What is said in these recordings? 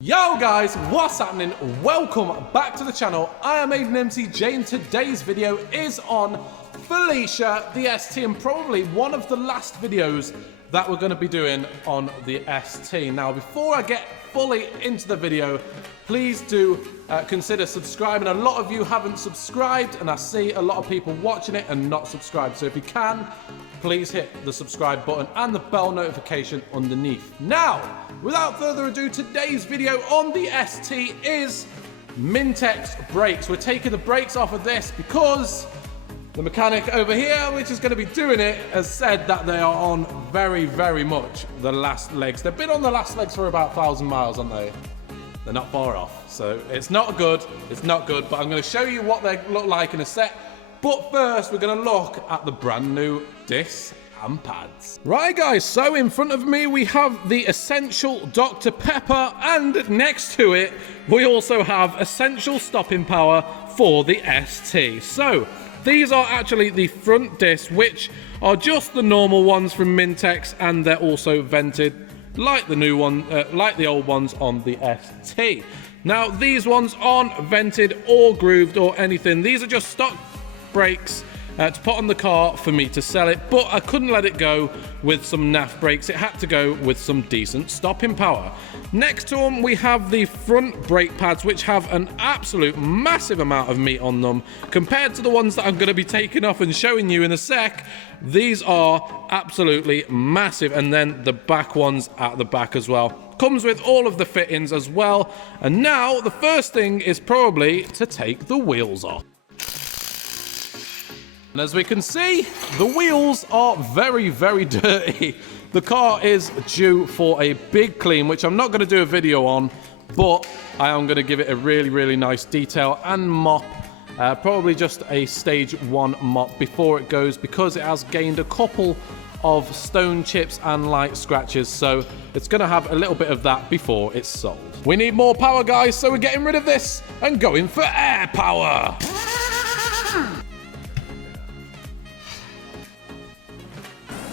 Yo guys, what's happening? Welcome back to the channel. I am AidanMCJ and today's video is on Felicia, the ST, and probably one of the last videos that we're going to be doing on the ST. Now, before I get fully into the video, please do consider subscribing. A lot of you haven't subscribed, and I see a lot of people watching it and not subscribed. So if you can, please hit the subscribe button and the bell notification underneath. Now, without further ado, today's video on the ST is Mintex brakes. We're taking the brakes off of this because the mechanic over here, which is going to be doing it, has said that they are on very, very much the last legs. They've been on the last legs for about 1,000 miles, aren't they? They're not far off. So it's not good. It's not good. But I'm going to show you what they look like in a sec. But first, we're going to look at the brand new discs and pads. Right, guys. So in front of me, we have the Essential Dr. Pepper. And next to it, we also have Essential Stopping Power for the ST. So these are actually the front discs, which are just the normal ones from Mintex, and they're also vented like the new one, like the old ones on the ST. Now, these ones aren't vented or grooved or anything. These are just stock brakes to put on the car for me to sell it, but I couldn't let it go with some naff brakes. It had to go with some decent stopping power. Next to them, we have the front brake pads, which have an absolute massive amount of meat on them compared to the ones that I'm going to be taking off and showing you in a sec. These are absolutely massive. And then the back ones at the back as well. Comes with all of the fittings as well. And now the first thing is probably to take the wheels off. And as we can see, the wheels are very, very dirty. The car is due for a big clean, which I'm not going to do a video on, but I am going to give it a really, really nice detail and mop. Probably just a stage 1 mop before it goes, because it has gained a couple of stone chips and light scratches. So it's going to have a little bit of that before it's sold. We need more power, guys, so we're getting rid of this and going for air power.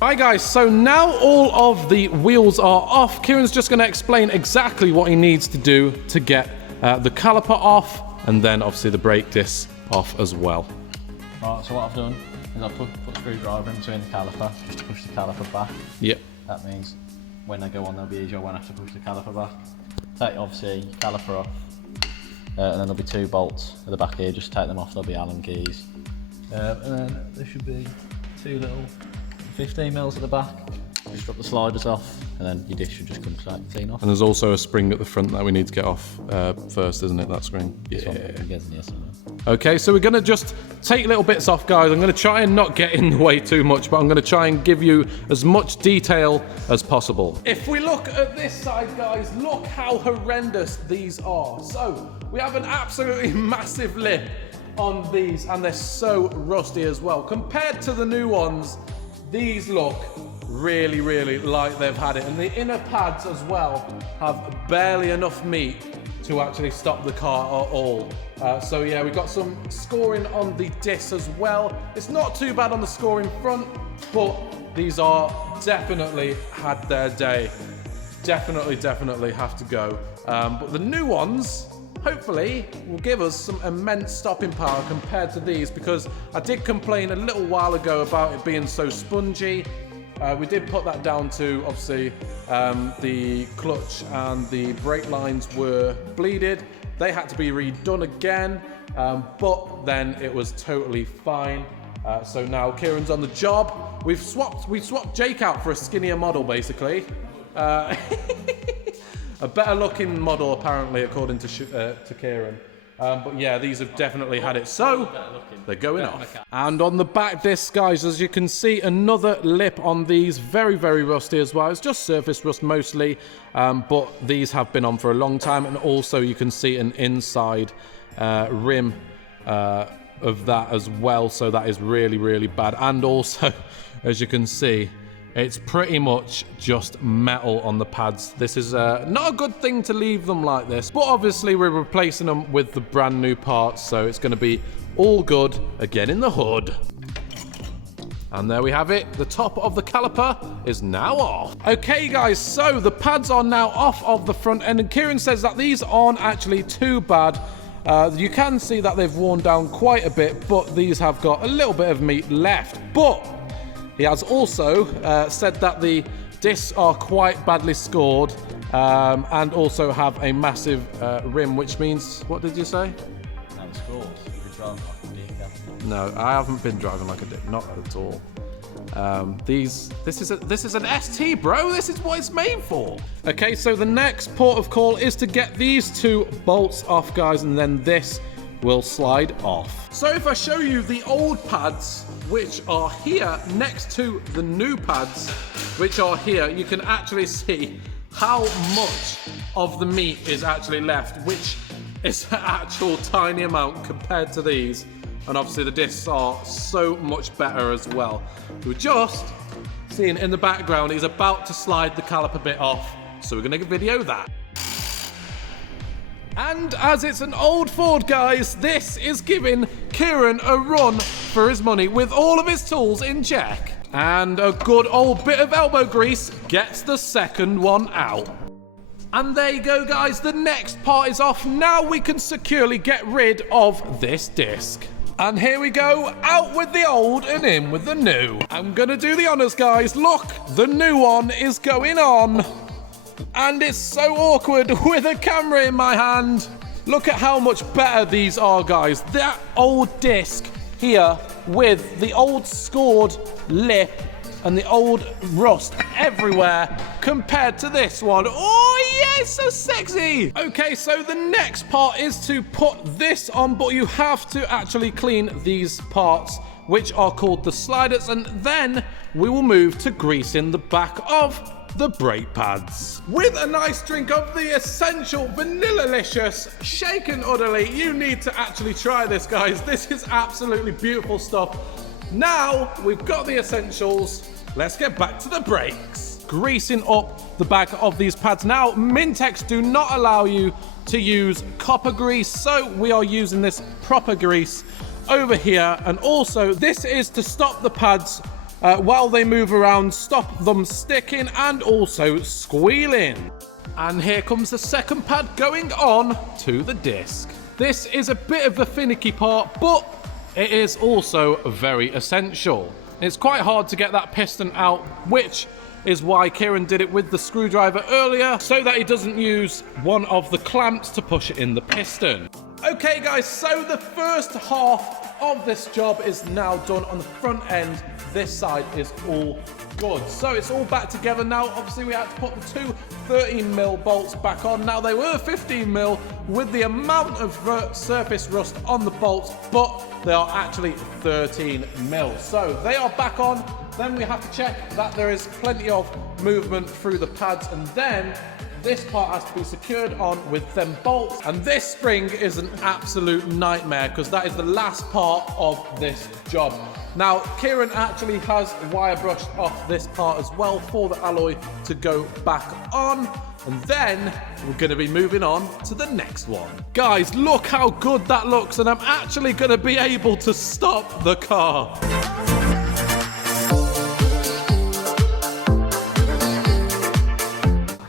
Right, guys, so now all of the wheels are off. Ciaran's just going to explain exactly what he needs to do to get the caliper off, and then obviously the brake disc off as well. Right, so what I've done is I've put the screwdriver in between the caliper just to push the caliper back. Yep. That means when they go on, they'll be easier. I won't have to push the caliper back. Take obviously caliper off, and then there'll be 2 bolts at the back here. Just take them off. There'll be Allen keys, and then there should be 2 little 15 mils at the back. Just drop the sliders off, and then your disc should just come clean off. And there's also a spring at the front that we need to get off first, isn't it, that spring? Yeah. Okay, so we're going to just take little bits off, guys. I'm going to try and not get in the way too much, but I'm going to try and give you as much detail as possible. If we look at this side, guys, look how horrendous these are. So we have an absolutely massive lip on these, and they're so rusty as well. Compared to the new ones, these look really, really like they've had it. And the inner pads as well have barely enough meat to actually stop the car at all. So yeah, we've got some scoring on the discs as well. It's not too bad on the scoring front, but these are definitely had their day. Definitely have to go. But the new ones, hopefully, will give us some immense stopping power compared to these, because I did complain a little while ago about it being so spongy. We did put that down to, obviously, the clutch and the brake lines were bleeded. They had to be redone again, but then it was totally fine. So now Ciaran's on the job. We've swapped Jake out for a skinnier model, basically. A better looking model, apparently, according to Ciaran. But yeah, these have definitely had it, so they're going off. And on the back disc, guys, as you can see, another lip on these, very, very rusty as well. It's just surface rust mostly, but these have been on for a long time. And also you can see an inside rim of that as well, so that is really, really bad. And also, as you can see, it's pretty much just metal on the pads. This is not a good thing to leave them like this, but obviously we're replacing them with the brand new parts, so it's going to be all good again in the hood. And there we have it. The top of the caliper is now off. Okay, guys, so the pads are now off of the front end, and Ciaran says that these aren't actually too bad. You can see that they've worn down quite a bit, but these have got a little bit of meat left. But he has also said that the discs are quite badly scored and also have a massive rim, which means, what did you say? No, I haven't been driving like a dick, not at all. This is an ST, bro. This is what it's made for. Okay, so the next port of call is to get these two bolts off, guys, and then this will slide off. So if I show you the old pads, which are here next to the new pads, which are here, you can actually see how much of the meat is actually left, which is an actual tiny amount compared to these. And obviously the discs are so much better as well. We're just seeing in the background, he's about to slide the caliper bit off. So we're gonna video that. And as it's an old Ford, guys, this is giving Ciaran a run for his money with all of his tools in check. And a good old bit of elbow grease gets the second one out. And there you go, guys, the next part is off. Now we can securely get rid of this disc. And here we go, out with the old and in with the new. I'm gonna do the honors, guys. Look, the new one is going on. And it's so awkward with a camera in my hand. Look at how much better these are, guys. That old disc here with the old scored lip and the old rust everywhere compared to this one. Oh yeah, it's so sexy. Okay, so the next part is to put this on, but you have to actually clean these parts, which are called the sliders, and then we will move to greasing the back of the brake pads. With a nice drink of the essential Vanilla-licious shaken utterly. You need to actually try this, guys. This is absolutely beautiful stuff. Now we've got the essentials, let's get back to the brakes. Greasing up the back of these pads. Now, Mintex do not allow you to use copper grease, so we are using this proper grease over here. And also, this is to stop the pads while they move around, stop them sticking and also squealing. And here comes the second pad going on to the disc. This is a bit of a finicky part, but it is also very essential. It's quite hard to get that piston out, which is why Ciaran did it with the screwdriver earlier, so that he doesn't use one of the clamps to push it in the piston. Okay, guys, so the first half of this job is now done on the front end. This side is all good. So it's all back together now. Obviously, we had to put the two 13mm bolts back on. Now, they were 15mm with the amount of surface rust on the bolts, but they are actually 13mm. So they are back on. Then we have to check that there is plenty of movement through the pads, and then this part has to be secured on with them bolts. And this spring is an absolute nightmare because that is the last part of this job. Now, Ciaran actually has wire brushed off this part as well for the alloy to go back on. And then we're going to be moving on to the next one. Guys, look how good that looks, and I'm actually going to be able to stop the car.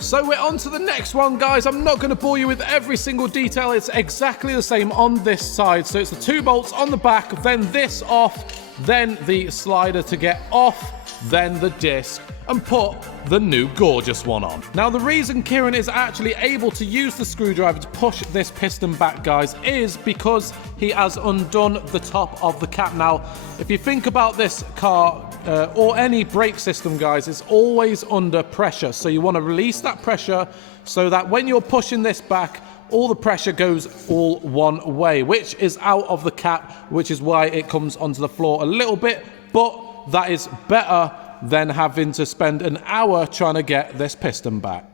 So we're on to the next one, guys. I'm not going to bore you with every single detail. It's exactly the same on this side. So it's the two bolts on the back, then this off, then the slider to get off, then the disc, and put the new gorgeous one on. Now, the reason Ciaran is actually able to use the screwdriver to push this piston back, guys, is because he has undone the top of the cap. Now, if you think about this car, or any brake system, guys, it's always under pressure. So you want to release that pressure so that when you're pushing this back, all the pressure goes all one way, which is out of the cap, which is why it comes onto the floor a little bit. But that is better than having to spend an hour trying to get this piston back.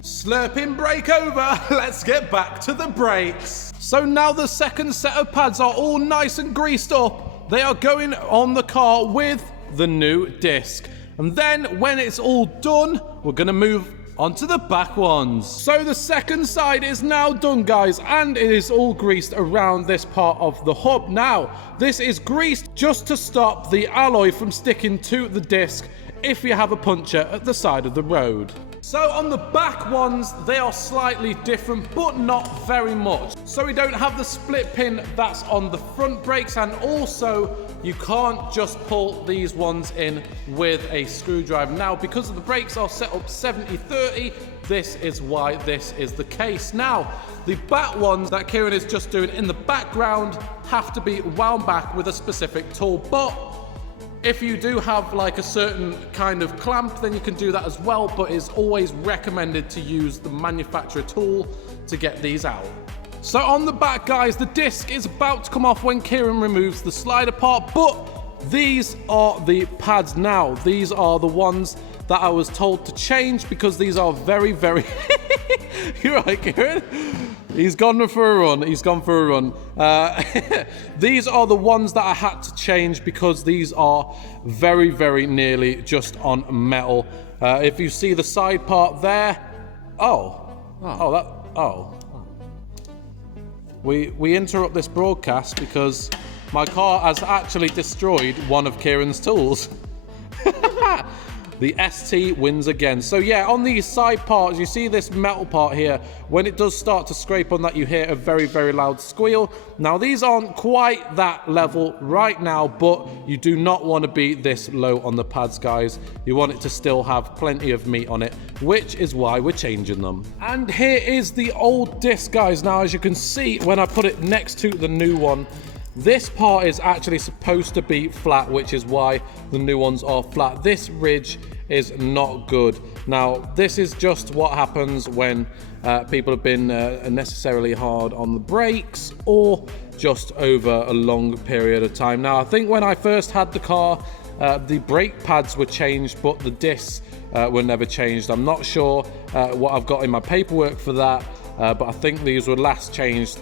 Slurping brake over, let's get back to the brakes. So now the second set of pads are all nice and greased up. They are going on the car with the new disc. And then when it's all done, we're going to move onto the back ones. So the second side is now done, guys, and it is all greased around this part of the hub. Now, this is greased just to stop the alloy from sticking to the disc if you have a puncture at the side of the road. So on the back ones, they are slightly different, but not very much. So we don't have the split pin that's on the front brakes, and also you can't just pull these ones in with a screwdriver. Now, because the brakes are set up 70-30, this is why this is the case. Now, the back ones that Ciaran is just doing in the background have to be wound back with a specific tool, but if you do have like a certain kind of clamp, then you can do that as well, but it's always recommended to use the manufacturer tool to get these out. So on the back, guys, the disc is about to come off when Ciaran removes the slider part, but these are the pads now. These are the ones that I was told to change because these are very, very... You're right, Ciaran. He's gone for a run. He's gone for a run. These are the ones that I had to change because these are very, very nearly just on metal. If you see the side part there, we interrupt this broadcast because my car has actually destroyed one of Ciaran's tools. The ST wins again. So yeah, on these side parts, you see this metal part here. When it does start to scrape on that, you hear a very, very loud squeal. Now, these aren't quite that level right now, but you do not want to be this low on the pads, guys. You want it to still have plenty of meat on it, which is why we're changing them. And here is the old disc, guys. Now, as you can see, when I put it next to the new one, this part is actually supposed to be flat, which is why the new ones are flat. This ridge is not good. Now, this is just what happens when people have been unnecessarily hard on the brakes or just over a long period of time. Now, I think when I first had the car, the brake pads were changed, but the discs were never changed. I'm not sure what I've got in my paperwork for that, but I think these were last changed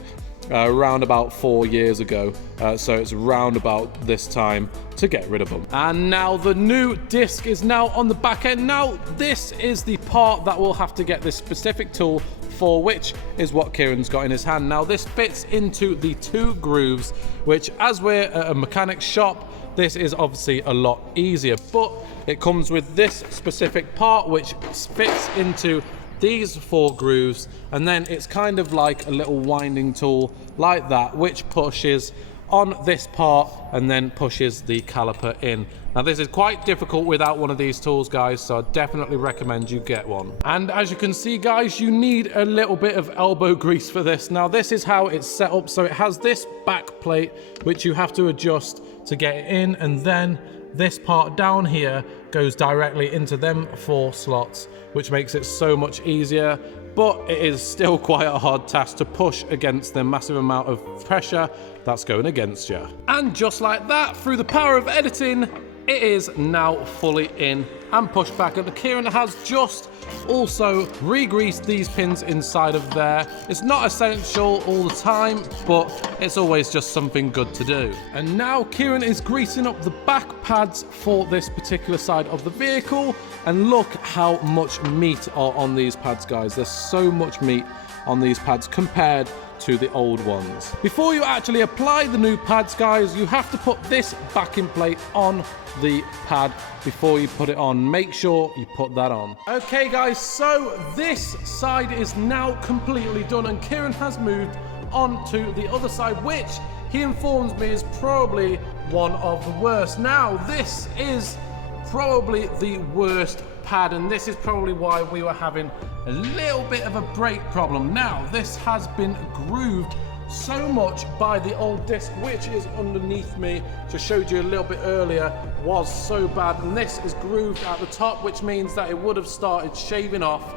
around about 4 years ago, so it's around about this time to get rid of them. And now the new disc is now on the back end. Now this is the part that we'll have to get this specific tool for, which is what Ciaran's got in his hand. Now this fits into the 2 grooves, which, as we're at a mechanic's shop, this is obviously a lot easier, but it comes with this specific part which fits into these 4 grooves, and then it's kind of like a little winding tool like that, which pushes on this part and then pushes the caliper in. Now this is quite difficult without one of these tools, guys, so I definitely recommend you get one. And as you can see, guys, you need a little bit of elbow grease for this. Now this is how it's set up. So it has this back plate which you have to adjust to get it in, and then this part down here goes directly into them 4 slots, which makes it so much easier, but it is still quite a hard task to push against the massive amount of pressure that's going against you. And just like that, through the power of editing, it is now fully in and pushed back. And Ciaran has just also re-greased these pins inside of there. It's not essential all the time, but it's always just something good to do. And now Ciaran is greasing up the back pads for this particular side of the vehicle. And look how much meat are on these pads, guys. There's so much meat on these pads compared to the old ones. Before you actually apply the new pads, guys, you have to put this backing plate on the pad before you put it on. Make sure you put that on. Okay, guys, so this side is now completely done, and Ciaran has moved on to the other side, which he informs me is probably one of the worst. Now, this is probably the worst pad, and this is probably why we were having a little bit of a brake problem. Now, this has been grooved so much by the old disc, which is underneath me, just showed you a little bit earlier, was so bad, and this is grooved at the top, which means that it would have started shaving off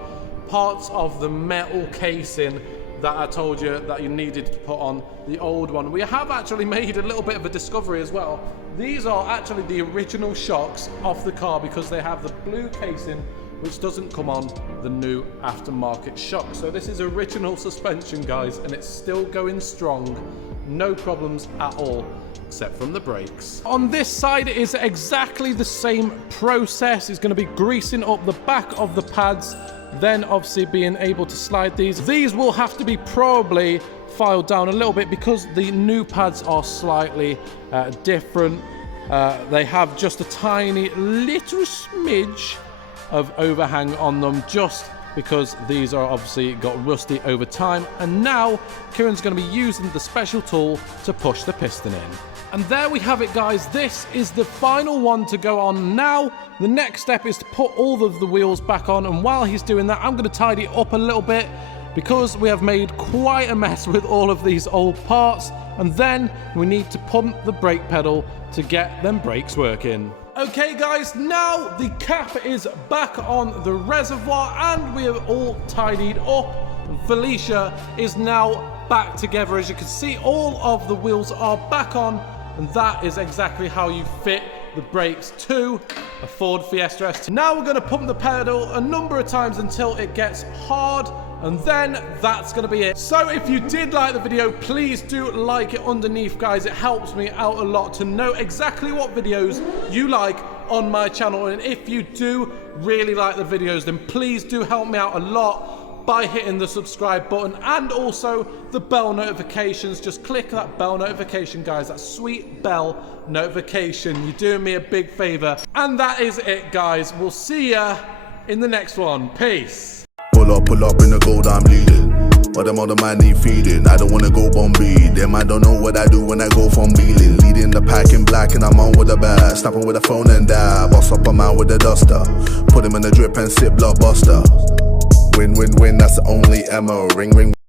parts of the metal casing that I told you that you needed to put on the old one. We have actually made a little bit of a discovery as well. These are actually the original shocks off the car because they have the blue casing which doesn't come on the new aftermarket shock. So this is original suspension, guys, and it's still going strong. No problems at all, except from the brakes. On this side, it is exactly the same process. It's going to be greasing up the back of the pads then obviously being able to slide these. These will have to be probably filed down a little bit because the new pads are slightly different. They have just a tiny little smidge of overhang on them, just because these are obviously got rusty over time. And now Ciaran's going to be using the special tool to push the piston in. And there we have it, guys. This is the final one to go on. Now the next step is to put all of the wheels back on, and while he's doing that, I'm going to tidy up a little bit because we have made quite a mess with all of these old parts. And then we need to pump the brake pedal to get them brakes working. Okay guys, now the cap is back on the reservoir and we have all tidied up. Felicia is now back together. As you can see, all of the wheels are back on, and that is exactly how you fit the brakes to a Ford Fiesta ST. Now we're going to pump the pedal a number of times until it gets hard, and then that's going to be it. So if you did like the video, please do like it underneath, guys. It helps me out a lot to know exactly what videos you like on my channel. And if you do really like the videos, then please do help me out a lot by hitting the subscribe button and also the bell notifications. Just click that bell notification, guys, that sweet bell notification. You're doing me a big favor. And that is it, guys. We'll see ya in the next one. Peace. Pull up in the gold, I'm leading. But them other man need feeding. I don't wanna go Bombay. Them I don't know what I do when I go from Beeling. Leading the pack in black and I'm on with a bag. Snapping with a phone and die. Boss up a man with a duster. Put him in the drip and sit blockbuster. Win, win, win, that's the only ammo. Ring, ring.